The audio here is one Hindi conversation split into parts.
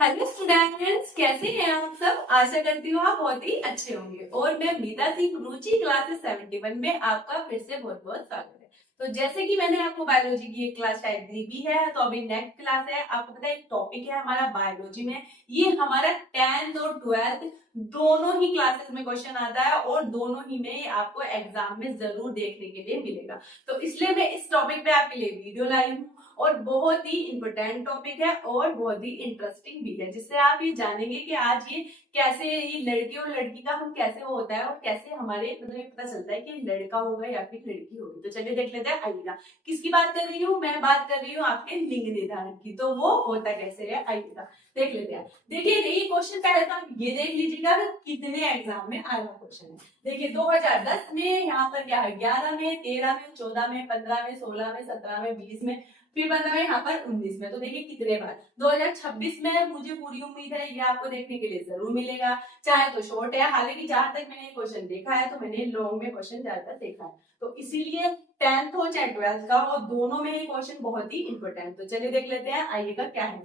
हेलो स्टूडेंट्स, कैसे हैं आप सब। आशा करती हूँ आप बहुत ही अच्छे होंगे। और मैं मीता सिंह रुचि क्लासेस 71 में आपका फिर से बहुत बहुत स्वागत है। तो जैसे कि मैंने आपको बायोलॉजी की एक क्लास शायद दी भी है, तो अभी नेक्स्ट क्लास है। आपको पता है एक टॉपिक है हमारा बायोलॉजी में, ये हमारा 10th और 12th दोनों ही क्लासेस में क्वेश्चन आता है और दोनों ही में आपको एग्जाम में जरूर देखने के लिए मिलेगा। तो इसलिए मैं इस टॉपिक पे आपके लिए वीडियो लाई हूँ और बहुत ही इंपॉर्टेंट टॉपिक है और बहुत ही इंटरेस्टिंग भी है, जिससे आप ये जानेंगे कि आज ये कैसे ये लड़के और लड़की का हम कैसे वो होता है और कैसे हमारे मतलब पता चलता है कि लड़का होगा या फिर लड़की होगी। तो चलिए देख लेते हैं। आइएगा, किसकी बात कर रही हूँ मैं, बात कर रही हूँ आपके लिंग निर्धारण की। तो वो होता कैसे है, आइएगा देख लेते हैं। देखिए ये क्वेश्चन पहले तो आप ये देख लीजिएगा कितने एग्जाम में आया क्वेश्चन है। देखिए 2010 में, यहाँ पर क्या है 11 में, 13 में, 14 में, 15 में, 16 में, 17 में, 20 में, फिर बन रहा है यहाँ पर 19 में। तो देखिए कितने बार 2026 में मुझे पूरी उम्मीद है ये आपको देखने के लिए जरूर मिलेगा, चाहे तो शॉर्ट है। हालांकि जहां तक मैंने क्वेश्चन देखा है तो मैंने लॉन्ग में क्वेश्चन ज्यादातर देखा है, तो इसीलिए 10th हो चाहे 12th का हो, दोनों में ये क्वेश्चन बहुत ही इंपॉर्टेंट। तो चलिए देख लेते हैं, आइएगा क्या है।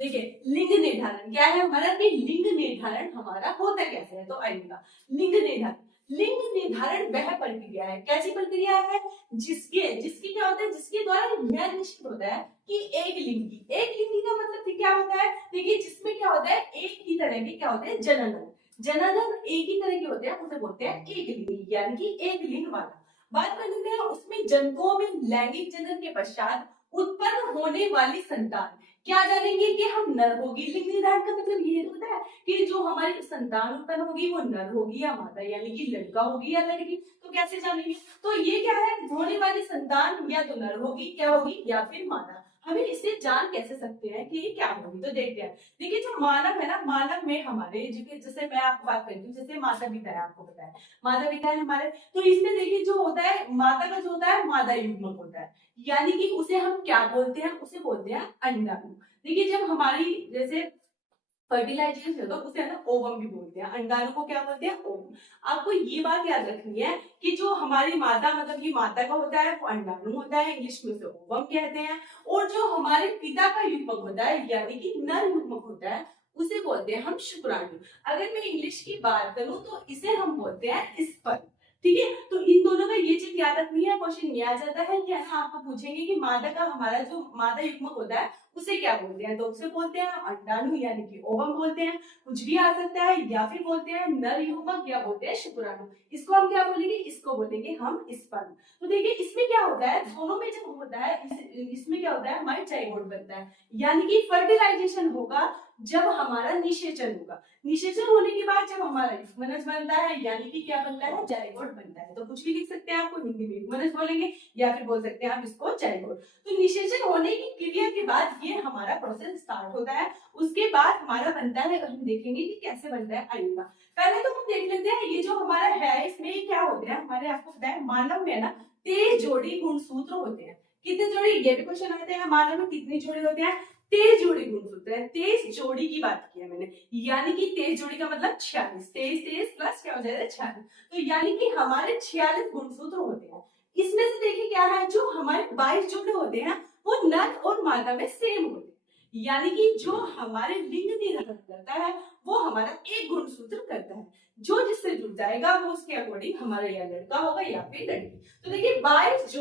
देखिए लिंग निर्धारण क्या है हमारा, कि लिंग निर्धारण हमारा होता कैसे है। तो आइएगा लिंग निर्धारण, लिंग निर्धारण वह प्रक्रिया है, कैसी प्रक्रिया है, जिसकी क्या होता है, जिसके द्वारा यह निश्चित होता है कि एक लिंगी का मतलब क्या होता है। देखिए जिसमें क्या होता है, एक ही तरह के क्या होते हैं जनन एक ही तरह के होते हैं, उसे बोलते हैं एक लिंगी, यानी कि एक लिंग वाला। बात कर लेते हैं उसमें जंतुओं में लैंगिक जनन के पश्चात उत्पन्न होने वाली संतान, क्या जानेंगे कि हम नर होगी। लिंग निर्धारण का मतलब ये होता है कि जो हमारी संतान उत्पन्न होगी वो नर होगी या मादा, यानी कि लड़का होगी या लड़की। तो कैसे जानेंगे, तो ये क्या है, होने वाली संतान या तो नर होगी, क्या होगी, या फिर मादा। हमें इससे जान कैसे सकते हैं कि ये क्या होगी। तो देखते हैं। देखिए जो मानव है ना, मानव में हमारे जैसे मैं आपको बात करती हूँ, जैसे माता पिता है, आपको पता है माता पिता है हमारे, तो इसमें देखिए जो होता है माता का जो होता है मादा युग्मक होता है, यानी कि उसे हम क्या बोलते हैं, उसे बोलते हैं अंडाणु। देखिए जब हमारी जैसे फर्टिलाइजेशन होता है उसे है ना ओवम भी बोलते हैं, अंडाणु को क्या बोलते हैं, ओवम। आपको ये बात याद रखनी है कि जो हमारी माता मतलब ये माता का होता है वो अंडाणु होता है, इंग्लिश में उसे ओवम कहते हैं। और जो हमारे पिता का युग्मक होता है यानी कि नर युग्मक होता है, उसे बोलते हैं हम शुक्राणु। अगर मैं इंग्लिश की बात करूं तो इसे हम बोलते हैं स्पर्म। ठीक है, तो इन दोनों का ये चीज याद रखनी है। क्वेश्चन ये आ जाता है कि ना आपको पूछेंगे कि मादा का हमारा जो मादा युग्मक होता है उसे क्या बोलते हैं, तो उसे बोलते हैं अंडाणु यानी कि ओवम बोलते हैं। कुछ भी आ सकता है, या फिर बोलते हैं नर युग्मक या बोलते हैं शुक्राणु। इसको हम क्या बोलेंगे, इसको बोलेंगे हम स्पर्म। तो देखिए इसमें क्या होता है, दोनों में जब होता है इसमें क्या होता है, हमारे जाइगोट बनता है, यानी कि फर्टिलाइजेशन होगा जब हमारा निषेचन होगा। निषेचन होने के बाद जब हमारा युग्मनज बनता है, यानी कि क्या बनता है, जाइगोट बनता है। तो कुछ भी लिख सकते हैं, आपको हिंदी में युग्मनज बोलेंगे या फिर बोल सकते हैं आप इसको जाइगोट। तो निषेचन होने की क्रिया के बाद ये हमारा प्रोसेस स्टार्ट होता है। उसके बाद हमारा बनता है, हम देखेंगे कि कैसे बनता है, आइएगा। पहले तो हम देख लेते हैं ये जो हमारा है इसमें क्या होता है, हमारे आपको पता है मानव में ना 23 जोड़ी गुणसूत्र होते हैं। कितने जोड़ी, ये भी क्वेश्चन आते हैं, मानव में कितनी जोड़ी होते हैं, 23 जोड़ी गुणसूत्र है। 23 जोड़ी की बात की है मैंने, यानी कि 23 जोड़ी का मतलब 46, 23 प्लस क्या हो जाएगा 46। तो यानी कि हमारे 46 गुणसूत्र होते हैं। इसमें से देखिए क्या है, जो हमारे 22 जोड़े होते हैं वो नर और मादा में सेम होते हैं, यानी कि जो हमारे लिंग निर्धारण करता है वो हमारा एक गुणसूत्र करता है। जो जिससे जुड़ जाएगा वो उसके अकॉर्डिंग हमारा या लड़का होगा या फिर लड़की। तो देखिए 22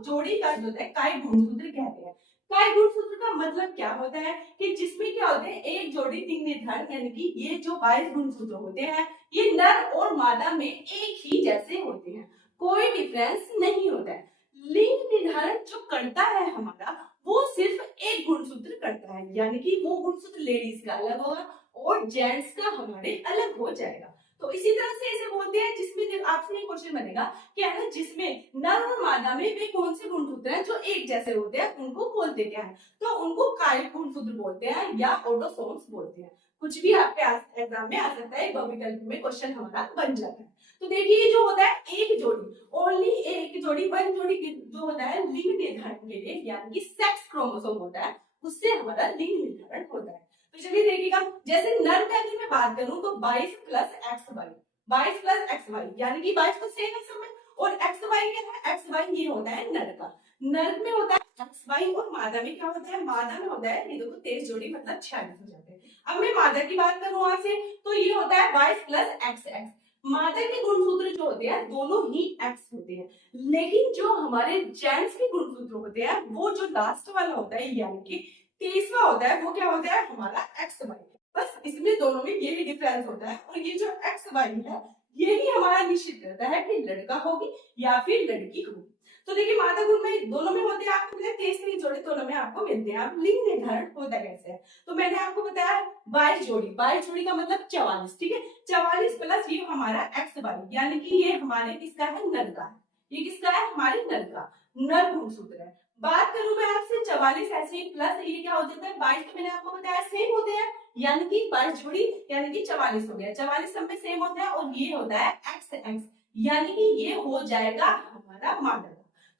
जोड़ी का जो है काय गुणसूत्र कहते हैं। काय गुणसूत्र का मतलब क्या होता है कि जिसमें क्या होते हैं एक जोड़ी लिंग निर्धारण, यानी कि ये जो 22 गुणसूत्र होते हैं ये नर और मादा में एक ही जैसे होते हैं, कोई डिफरेंस नहीं होता है। लिंग निर्धारण जो करता है हमारा वो सिर्फ एक गुणसूत्र करता है, यानी कि वो गुणसूत्र लेडीज का अलग होगा और जेंट्स का हमारे अलग हो जाएगा। तो इसी तरह से इसे बोलते हैं, जिसमें आपसे एक क्वेश्चन बनेगा कि है ना जिसमें नर और मादा में वे कौन से गुणसूत्र हैं जो एक जैसे होते हैं, उनको बोलते क्या है, तो उनको कायिक गुणसूत्र बोलते हैं या ऑटोसोम्स बोलते हैं। कुछ भी आपके एग्जाम में आ सकता है, विकल्प में क्वेश्चन हमारा बन जाता है। तो देखिए जो होता है एक जोड़ी, ओनली एक जोड़ी, वन जोड़ी जो होता है लिंग निर्धारण के लिए, यानी कि सेक्स क्रोमोसोम होता है, उससे हमारा लिंग निर्धारण होता है। तो चलिए देखिएगा, जैसे नर में अगर मैं बात करूं तो 22 plus x y, 22 plus x y यानी कि 22 तो सेम है सब में, और एक्स वाई क्या है, एक्स वाई ये होता है नर का, नर में होता है एक्स वाई। और मादा में क्या होता है, मादा में होता है ये देखो 23 जोड़ी मतलब 46 हो जाते हैं। अब मैं मादा की बात करूं वहां से, तो ये होता है वाई प्लस एक्स एक्स। मादा के गुणसूत्र जो होते हैं दोनों ही एक्स होते हैं, लेकिन जो हमारे जेंट्स के गुणसूत्र होते हैं वो जो लास्ट वाला होता है यानी कि 23वां होता है, वो क्या होता है हमारा एक्स वाई। बस इसमें दोनों में यही डिफरेंस होता है। और ये जो एक्स वाई है यही हमारा निश्चित करता है कि लड़का होगी या फिर लड़की होगी। तो देखिए मादा गुण में दोनों में होते हैं, आपको मिले 23 जोड़े दोनों में आपको मिलते हैं। अब लिंग निर्धारण होता कैसे है, तो मैंने आपको बताया 22 जोड़ी, 22 जोड़ी का मतलब 44, ठीक है। 44 प्लस ये हमारा एक्स वाई यानी कि ये हमारे किसका है, नर का है। ये किसका है, हमारे नर का, नर गुणसूत्र है। बात करूं मैं आपसे 44 ऐसे ही प्लस ये क्या हो जाता है 22, तो मैंने आपको बताया सेम होते हैं यानी कि 22 जोड़ी यानी कि 44 हो गया, 44 सब में सेम होता है। और ये होता है एक्स एक्स यानी कि ये हो जाएगा हमारा मादा।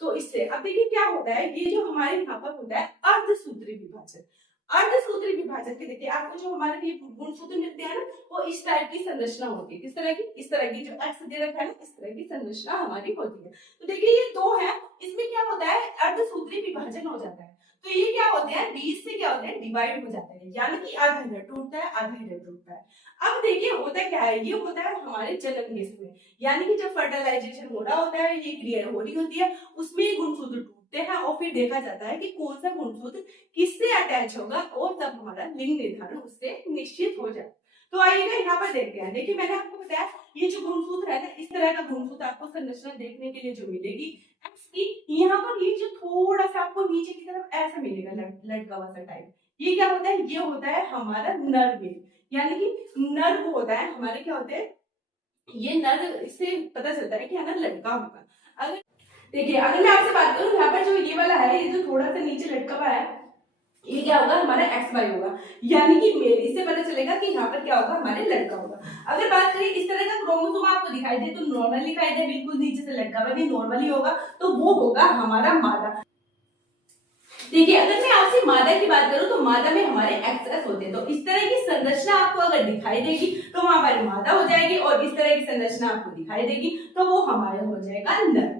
तो इससे अब देखिए क्या होता है, ये जो हमारे यहाँ पर होता है अर्धसूत्री विभाजन। अर्धसूत्री विभाजन के देखिए आपको जो हमारे ये गुणसूत्र मिलते हैं ना, वो इस टाइप की संरचना होती है। किस तरह की, इस तरह की, जो एक्स दे रखा है ना इस तरह की संरचना हमारी होती है। तो देखिए ये दो है, इसमें क्या होता है अर्धसूत्री विभाजन हो जाता है। तो ये क्या होते हैं, बीच से क्या होता है डिवाइड हो जाता है यानी कि आधा इधर टूटता है आधा इधर टूटता है। अब देखिए होता क्या है, ये होता है हमारे जन्म केस में, यानी कि जब फर्टिलाइजेशन हो रहा होता है, ये क्रिया हो रही होती है, उसमें ये गुणसूत्र टूटते हैं और फिर देखा जाता है कि कौन सा गुणसूत्र किससे अटैच होगा और तब हमारा लिंग निर्धारण उससे निश्चित हो जाए। तो आइएगा यहाँ पर देखते हैं। देखिए मैंने आपको बताया ये जो गुणसूत्र है ना, इस तरह का गुणसूत्र आपको संरचना देखने के लिए जो मिलेगी एक्स की, यहाँ पर ये जो थोड़ा सा आपको नीचे की तरफ ऐसा मिलेगा लटका हुआ सा टाइप, ये क्या होता है, ये होता है हमारा नर वेल यानी कि नर वो होता है हमारे क्या होते हैं, ये नर, इससे पता चलता है कि है ना लड़का होगा। अगर देखिए अगर मैं आपसे बात करूं यहाँ पर जो ये वाला है, ये जो थोड़ा सा नीचे लटका हुआ है, ये क्या होगा हमारा एक्स वाई होगा यानी कि मेल। इससे पता चलेगा कि यहाँ पर क्या होगा हमारे लड़का होगा। अगर बात करें इस तरह का क्रोमोसोम आपको दिखाई दे तो नॉर्मल दिखाई दे, बिल्कुल नीचे से लटका हुआ भी नॉर्मली होगा, तो वो होगा हमारा मादा। देखिए अगर मैं आपसे मादा की बात करूं तो मादा में हमारे एक्स होते हैं। तो इस तरह की संरचना आपको अगर दिखाई देगी तो वहां पर मादा हो जाएगी, और इस तरह की संरचना आपको दिखाई देगी तो वो हमारा हो जाएगा नर,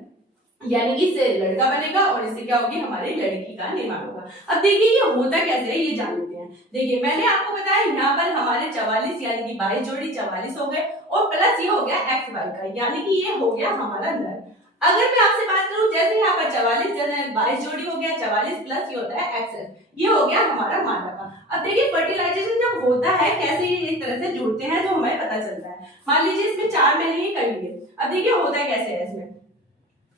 यानी कि इससे लड़का बनेगा और इससे क्या होगी हमारी लड़की का निर्माण होगा। अब देखिए ये होता कैसे है ये जान लेते हैं। देखिए मैंने आपको बताया यहाँ पर हमारे 44 यानी कि 22 जोड़ी 44 हो गए, और प्लस ये हो गया एक्स वाई का यानी कि ये हो गया हमारा नर। अगर मैं आपसे बात करूं जैसे यहाँ पर 44 22 जोड़ी हो गया, 44 प्लस ये होता है एक्स, ये हो गया हमारा मादा का। अब देखिए फर्टिलाइजेशन जब होता है कैसे ये इस तरह से जुड़ते हैं जो हमें पता चलता है। मान लीजिए इसमें 4 मैंने ये कर लिए, अब देखिए होता है कैसे है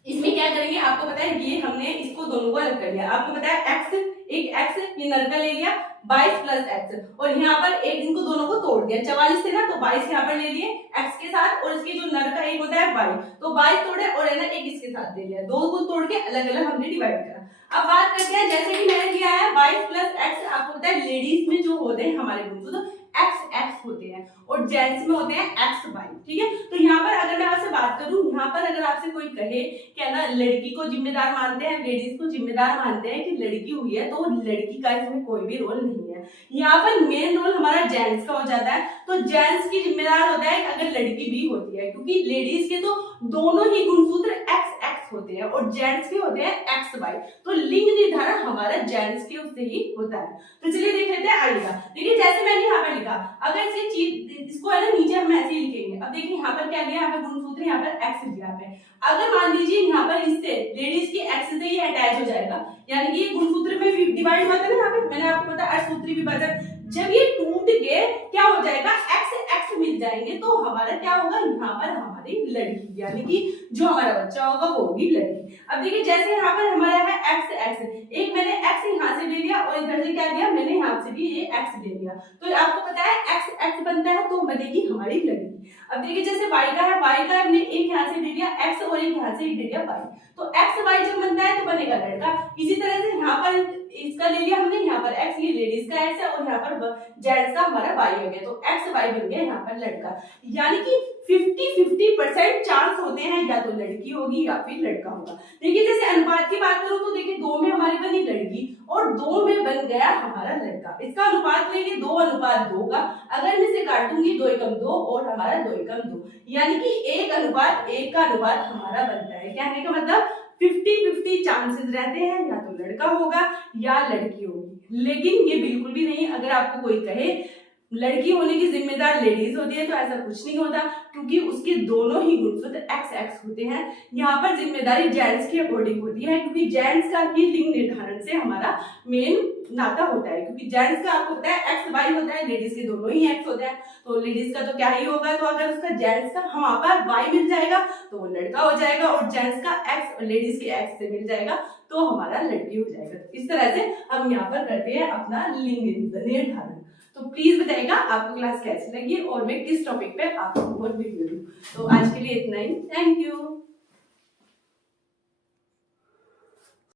इसमें क्या करेंगे आपको पता है, ये हमने इसको दोनों को अलग कर लिया। आपको बताया एक्स, एक एक्स ये नर का ले लिया 22 प्लस एक्स, और यहाँ पर एक इनको दोनों को तोड़ दिया, 44 थे ना तो 22 यहाँ पर ले लिए एक्स के साथ, और इसके जो नर का एक होता है 22 तो 22 तोड़े और है ना एक इसके साथ ले लिया, दो को तोड़ के अलग अलग हमने डिवाइड करा। अब बात करते हैं जैसे कि मैंने किया है 22 प्लस एक्स, आपको पता है लेडीज में जो होते हैं हमारे गुण तो एक्स एक्स होते हैं और जेंट्स में होते हैं एक्स वाई, ठीक है। तो यहाँ पर अगर मैं आपसे बात करूं, यहाँ पर अगर आपसे कोई कहे क्या ना लड़की को जिम्मेदार मानते हैं, लेडीज को जिम्मेदार मानते हैं कि लड़की हुई है, तो लड़की का इसमें कोई भी रोल नहीं है। यहाँ पर मेन रोल हमारा जेंट्स का हो जाता है। तो जेंट्स की जिम्मेदार होता है अगर लड़की भी होती है, क्योंकि लेडीज के तो दोनों ही गुणसूत्र एक्स एक्स होते हैं और जेंट्स के होते हैं एक्स वाई, तो लिंग निर्धारण हमारा जेंट्स के उससे ही होता है। तो चलिए देख लेते हैं आइएगा। देखिए जैसे मैंने यहाँ पर लिखा, अगर इसकी चीज इसको है ना नीचे हम ऐसे ही लिखेंगे। अब देखिए यहाँ पर क्या लिया, यहाँ पर गुणसूत्र यहाँ पर एक्स लिया है। अगर मान लीजिए यहाँ पर इससे लेडीज की एक्स से ही अटैच हो जाएगा, यानी कि ये गुणसूत्र में डिवाइड होता है ना, यहाँ पे मैंने आपको बताया अर्धसूत्री विभाजन, जब ये टूट के क्या हो जाएगा एक्स एक्स मिल जाएंगे, तो हमारा क्या होगा यहाँ पर हमारी लड़की यानी कि जो हमारा बच्चा होगा वो होगी लड़की। अब देखिए जैसे यहाँ पर हमारा है एक्स एक्स, एक मैंने एक्स यहाँ से ले लिया और इधर से क्या लिया मैंने यहाँ से भी ये एक्स ले लिया, तो आपको पता है एक्स एक्स बनता है तो बनेगी हमारी लड़की। अब देखिए जैसे वाई का है, वाई का हमने एक यहाँ से ले लिया एक्स और एक यहाँ से ले लिया वाई, तो एक्स वाई जब बनता है तो बनेगा लड़का। इसी तरह से यहाँ पर इसका ले लिया हमने, यहाँ पर एक्स ये लेडीज का एक्स है और यहाँ पर जेंट्स का हमारा वाई हो गया, तो एक्स वाई बन गया यहाँ पर लड़का। यानी कि 50-50% चांस होते हैं या तो लड़की होगी या फिर लड़का होगा। देखिए जैसे अनुपात की बात करूं तो देखिए 2 में हमारी बनी लड़की और 2 में बन गया हमारा लड़का। इसका अनुपात लेंगे 2:2 का, अगर मैं इसे काटूंगी 2:2 और हमारा 2:2, यानी कि 1:1 का अनुपात हमारा बनता है। क्या है का मतलब 50-50 चांसेस रहते हैं, या तो लड़का होगा या लड़की होगी। लेकिन ये बिल्कुल भी नहीं, अगर आपको कोई कहे लड़की होने की जिम्मेदार लेडीज होती है, तो ऐसा कुछ नहीं होता, क्योंकि उसके दोनों ही गुणसूत्र XX होते हैं। यहाँ पर जिम्मेदारी जेंट्स के अकॉर्डिंग होती है, क्योंकि जेंट्स का ही लिंग निर्धारण से हमारा मेन नाता होता है, क्योंकि जेंट्स का आपको पता है XY होता है, लेडीज के दोनों ही X होता है। तो लेडीज का तो क्या ही होगा, तो अगर उसका जेंट्स का वहां पर Y मिल जाएगा तो वो लड़का हो जाएगा, और जेंट्स का X लेडीज के X से मिल जाएगा तो हमारा लड़की हो जाएगा। तो इस तरह से हम यहाँ पर करते हैं अपना लिंग निर्धारण। तो प्लीज बताइएगा आपको क्लास कैसी लगी और मैं किस टॉपिक पे आपको और वीडियो दूं। तो आज के लिए इतना ही, थैंक यू।